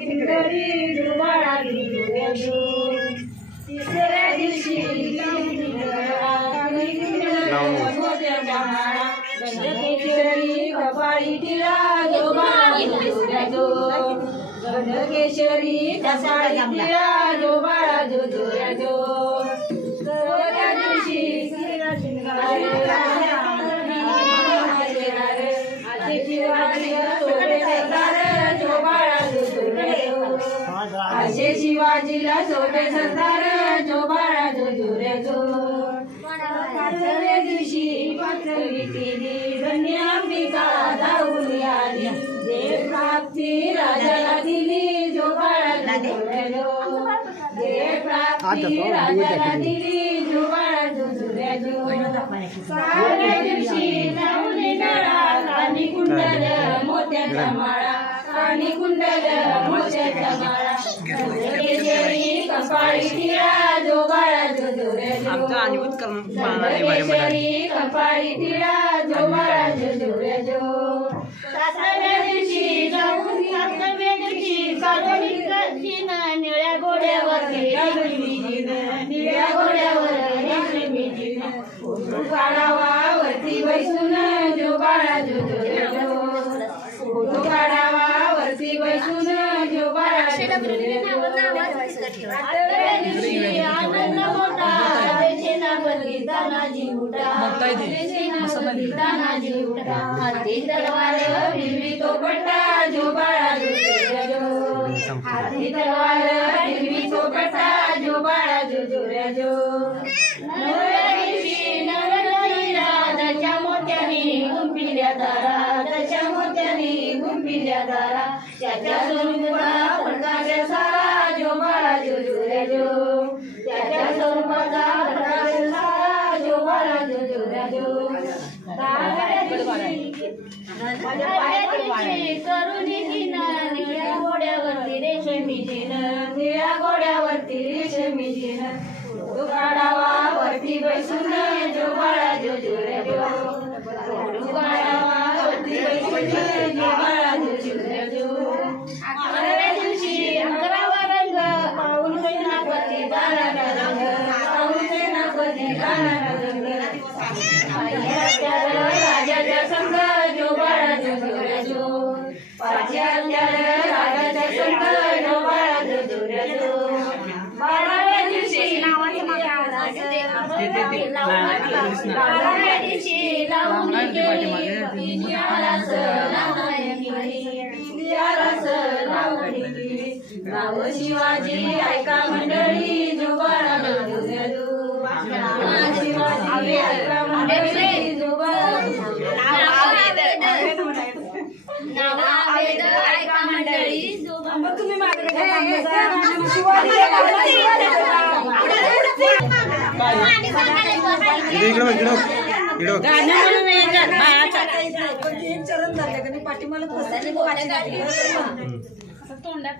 किंकरी जुबाळा तिसऱ्या दिवशी गंधकेशरी कपाळी टिळा गंधकेशरी कपाळी टिळा जोबाळा जो चौथ्या दिवशी आशे शिवाजीला सोबे सरदार जो बाळा जो दुरे जो पाचव्या दिवशी पाचवी केली धन्यांबिका धावून आली देव प्राप्ती राजाला दिली जो बाळा जो दुरे जो देव प्राप्ती राजाला दिली जो बाळा जो दुरे जो सहाव्या दिवशी लावली नळा कानी कुंडल मोत्याच्या माळा कानी कुंडल मोत्याच्या माळा गंधकेशरी कपाळी टिळा जो बाळा जो दुरे जो गंधकेशरी कपाळी टिळा जो बाळा जो दुरे जो सातव्या दिवशी जाऊन सातव्या दिवशी काजळी निळ्या घोड्यावरती निळ्या घोड्यावर फोटो काढावा वरती बैसून जो बाळा जो दुरे जो फोटो काढावा वरती बैसून जो बाळा जो दुरे जो आठव्या दिवशी आनंद मोठा देशेना बदली तानाजी उठा देशेना बदली तानाजी उठा हाती तलवार फिरवी तो पट्टा जो बाळा जो दुरे जो हाती तलवार फिरवी तो पट्टा जो बाळा जो दुरे जो नवव्या दिवशी नवरात्रीला त्याच्या मोत्याने गुंफिल्या दारा त्याच्या मोत्याने गुंफिल्या दारा त्याच्या स्वरूपाचा प्रकाश सारा जो बाळा जो दुरे जो त्याच्या स्वरूपाचा प्रकाश सारा जो बाळा जो दुरे जो करुणी जिनं निळ्या घोड्यावरती रेशमी जिनं निळ्या घोड्यावरती रेशमी जिनं फोटो काढावा वरती बैसून जो बाळा जो दुरे जो फोटो काढावा वरती बैसून जो बाळा जो दुरे जो अकराव्या दिवशी 11वा रंग पाहून सेनापती गाणारा रंग पाहून सेनापती गाणारा रंग राजाच्या संग जो बाळा जो दुरे जो पाच्यात्यार राजाच्या संग जो बाळा जो दुरे जो 12व्या दिवशी 12व्या दिवशी लावून नाव शिवाजी ऐका मंडळी जो बाळा जो दुरे जो शिवाजी ऐका मंडळी जो बाळा नाव आवेद ऐका मंडळी जो तुम्ही चरण झाले पाठीमाला तोंडात